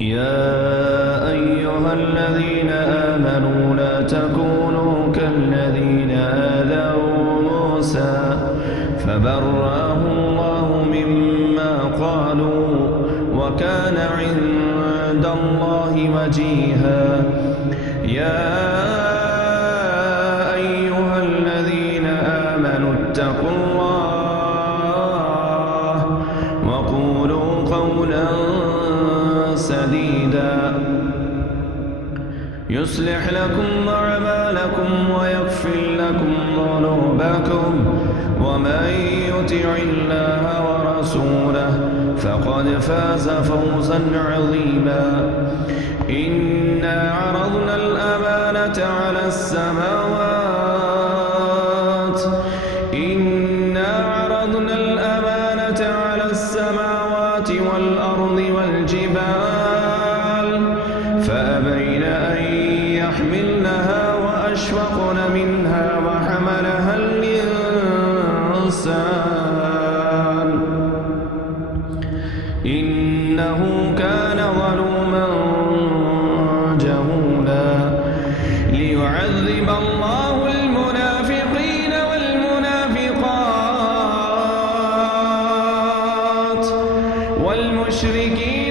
يا أيها الذين آمنوا لا تكونوا كالذين آذوا موسى فبرأه الله مما قالوا وكان عند الله وجيها. يا أيها الذين آمنوا اتقوا الله وقولوا قولا سديدا يصلح لكم أعمالكم ويغفر لكم ذنوبكم ومن يطع الله ورسوله فقد فاز فوزا عظيما. إنا عرضنا الأمانة على السماوات والأرض والجبال فأبين أن يحملنها وأشفقن منها وحملها الإنسان إنه كان ظلوما جهولا. ليعذب الله المنافقين والمنافقات والمشركين